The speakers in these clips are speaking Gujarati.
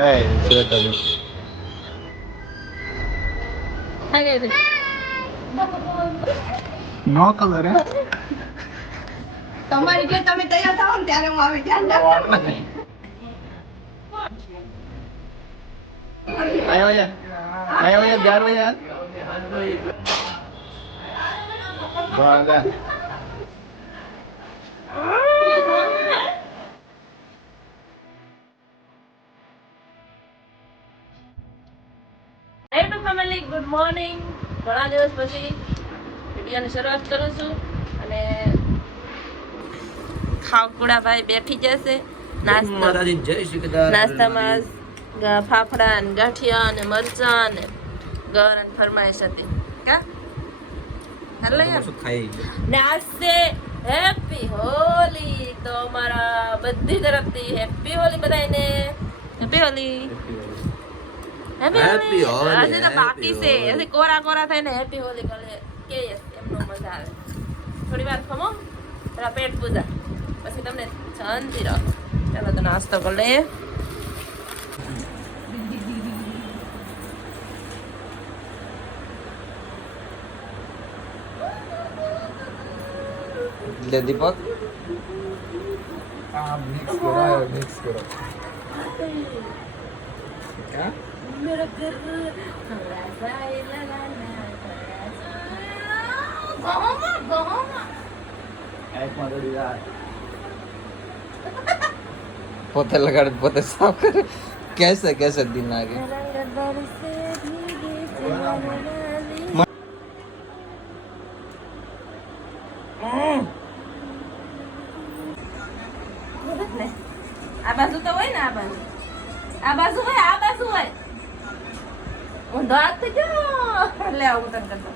Hey, sweater. નો કલર હે તમારી જે તમે તૈયાર થાઓ ને ત્યારે હું આવી ધ્યાન રાખું. આયો યાર યાર બાદા ફેમિલી ગુડ મોર્નિંગ. ઘણા દિવસ પછી વિડીયોની શરૂઆત કરું છું અને ખાવકુડા ભાઈ બેઠી જશે નાસ્તામાં ફાફડા અને ગાંઠિયા અને મરચા અને ગર અને ફરમાઈશ હતી કા હાલે ને આજસે હેપી હોલી. તો અમારા બધી તરફથી હેપી હોલી બધાને. હેપી હોલી. હેપી હોલી. આજે તો બાકી છે એટલે કોરા કોરા થઈને હેપી હોલી કરે કે એમનો મજા આવે. થોડી વાર ખમો તારા પેટ પૂજા પછી તમને શાંતિ રાખો. ચાલો તો નાસ્તો કરી લઈએ. લે દીપક આ મિક્સ કરો क्या मेरा घर પોતે લગાડે પોતે સાફ કરે कैसे दिन आगे આ બાજુ તો હોય ને આ બાજુ હોય ઊંધો હાથ થઈ ગયો. લે આવું તને કરતો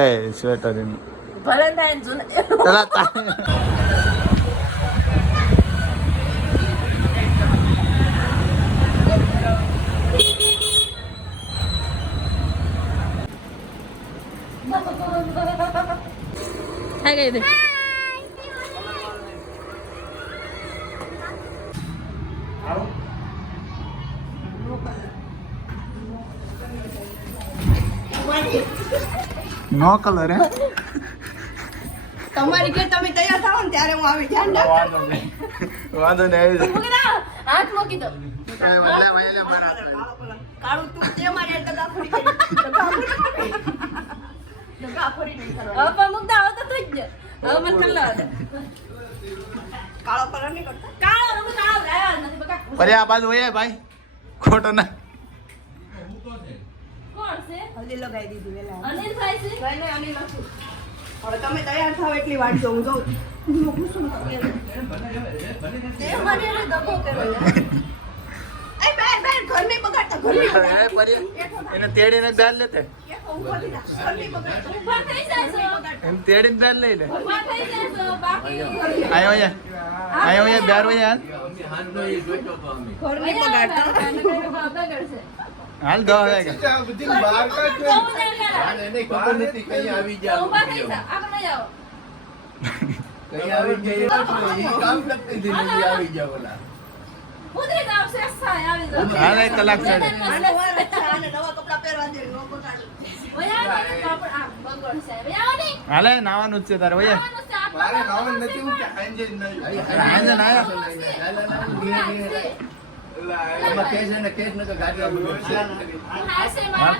ए स्वेटर इन ભલે થાય ને જૂના चला થઈ ગઈ દે. नो कलर है તમારી જે તમે તૈયાર થાઓ ને ત્યારે હું આવી ધ્યાન રાખું. वादो नहीं મૂકી દો. હાથ મૂકી દો. કાળું તું તે મારી હાથે દગા ફોડી દગા ફોડી નહીં હવે કરવાનો. પણ મૂક દો. હવે તો થઈ જ ગયો. હવે મને કલર દે. કાળો કલર નહીં કરતા. કાળો રંગ કાળો લાવ્યા જ નથી બકા. पर आ बाजू है भाई खोटो ना કોણ છે? હલ્દી લગાવી દીધી વેલા. અનિલભાઈ છે? નહીં અનિલ નથી. હવે તમે તૈયાર થાઓ એટલી વાર જોઉં જોઉં. મૂકું છું ને તમે. તે મારી હાથે દગો કર્યો યાર. એ બેન ઘર નહીં બગાડતા ઘર નહીં બગાડતા. એને તેડીને બેલ લેતે ઊભો થઈ જા. ઘર નહીં બગાડતા. ઊભા થઈ જાય છો. એમ તેડીને બેલ લઈ લે ઊભા થઈ જાય છો. બાકી આયો યાર બેરો યાર ઘર નહીં બગાડતા. બગડશે. હાલ દો વાગે બહાર કાઢ ઊભા થઈ જા. આગળ નહીં આવો. ઉતરી જાવ સેસાય આવી જાવ. હાલ એક કલાક છે આને વાર અચ્છા આને નવા કપડાં પહેરવા દે નો બગાડો. વયા ને કાપડ આ બગડશે. વયા ને હાલે નાવાનું જ છે તારે ભાઈ મારે નાવન નથી હું કે હાંજે ના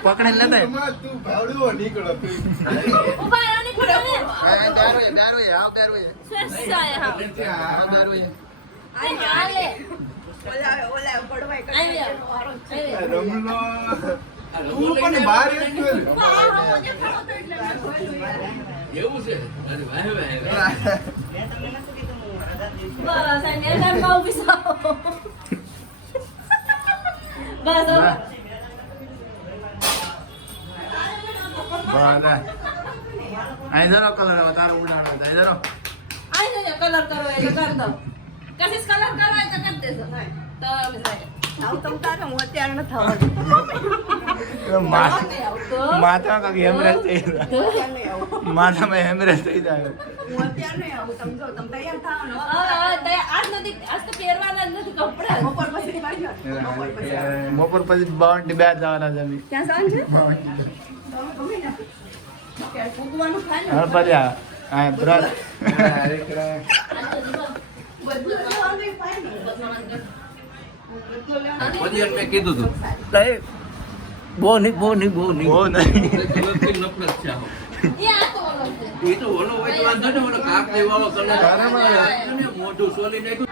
પકડી લેતા ઉભા રહો ને ખડો ને. બેરો આવ બેરો સેસાય હા. આઈ હાલે. ઓલા પડવાય કરે. આવી આવો. વારો છે. ઉભા હા હા જે ખાઓ તો એટલે મેં જોયેલું યાર. બસ આ મેદાનમાં ઊભી થાઓ. બસ હવે. બરાબર આઈ જરો કલર હવે તારો ઉડાડો આઈ જરો આઈ જજો કલર કરો એટલે કર દો. કશિશ કલર કરો એટલે કરી દેજો. તો અમે જાય. આવું તમ તારે હું અત્યારે ન થવાનું. માર નહીં આવતો. માથામાં કાંઈક હેમરેજ થઈ જાય. અત્યારે નહીં આવું. માથામાં હેમરેજ થઈ જાય. હું અત્યારે નહીં આવું. તમે જો, તમે તૈયાર થાઓ ને. આજ તો પહેરવાના જ નથી કપડા. બપોર પછી પાછી આવો. બપોર પછી આવો. બપોર પછી 2 બે જવાના છે અમે. ક્યાં સાંજ છે? તમે ગમે ને. ક્યારે ફૂંકવાનું થાય ને. હવે પછી આ બ્રશ બધું લેવાનું થાય ને. બધું લેવાનું. પછી મેં કીધું તું બહુ નહીં બહુ નહીં એ આ તો ઓલો છે. એ તો ઓલો હોય તો વાંધો ને ઓલો કાપ દેવાળો કલર મોઢું સોલી નાખ્યું.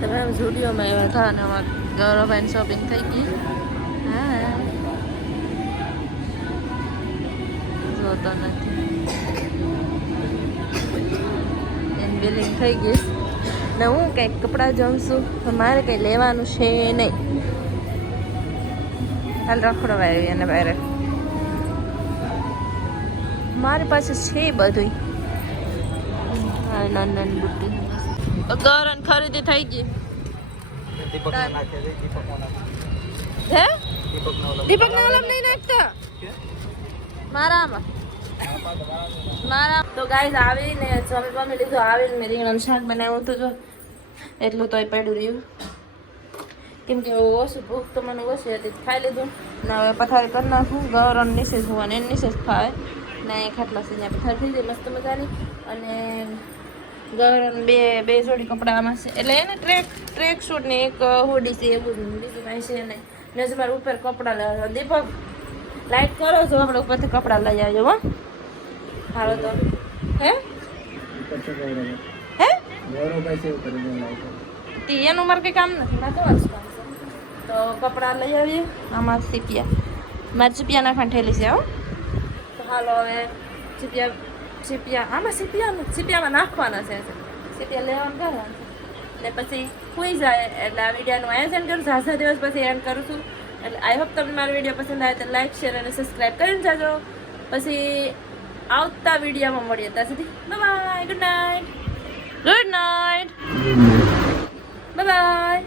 તમે આમ સ્ટુડિયોમાં એવા હતા અને અમારે ગૌરવભાઈ શોપિંગ થઈ ગઈ. હા જોતો નથી એની બિલિંગ થઈ ગઈ ને હું કંઈક કપડાં જમશું તો મારે કંઈ લેવાનું છે નહીં. હાલ રખડવા આવી અને બહાર મારી પાસે છે બધું. હા નંદન બુટ્ટી ગૌરવ ખરીદી થઈ ગઈ. હે દીપક ના ઓલમ નહીં નાખતા મારામાં તો ગાઈઝ આવીને જમી બમી લીધું. આવીને મેં રીંગણાનું શાક બનાવ્યું હતું જો એટલું તોય પડ્યું રહ્યું કેમ કે ઓછું ભૂખ તો મને ઓછી હતી ખાઈ લીધું ને હવે પથારી કરી નાખું. ગૌરવ નીચે જોવાનું એને નીચે જ ખાય ને ખાટલા સીને પથારી થઈ જાય મસ્ત મજાની. અને ગૌરવ બે જોડી કપડાં આમાં છે એટલે એને ટ્રેક શૂટ ને એક હુડી છે એવું જ બીજું કાંઈ છે નહીં. ને જ મારે ઉપર કપડાં લેવા. દીપક લાઈટ કરો છો આપણે ઉપરથી કપડાં લઈ આવજો હો. હાલો તો હે હે એનું મારે કંઈ કામ નથી ના તો જ કામ છે. તો કપડાં લઈ આવીએ. આમાં સીપિયા મારે ચીપિયા નાખવાની ઠેલી છે હો. તો હાલો હવે ચીપિયા આમાં સીપિયામાં નાખવાના છે. સીપિયા લેવાનું કરવાનું ને પછી સુઈ જાય એટલે આ વિડીયોનું આયોજન કરું. ઝાઝા દિવસ પછી એન્ડ કરું છું. એટલે આઈ હોપ તમને મારો વિડીયો પસંદ આવે તો લાઈક શેર અને સબસ્ક્રાઈબ કરીને જાજો. પછી આવતા વિડીયોમાં મળીએ ત્યાં સુધી બાય. Good night bye.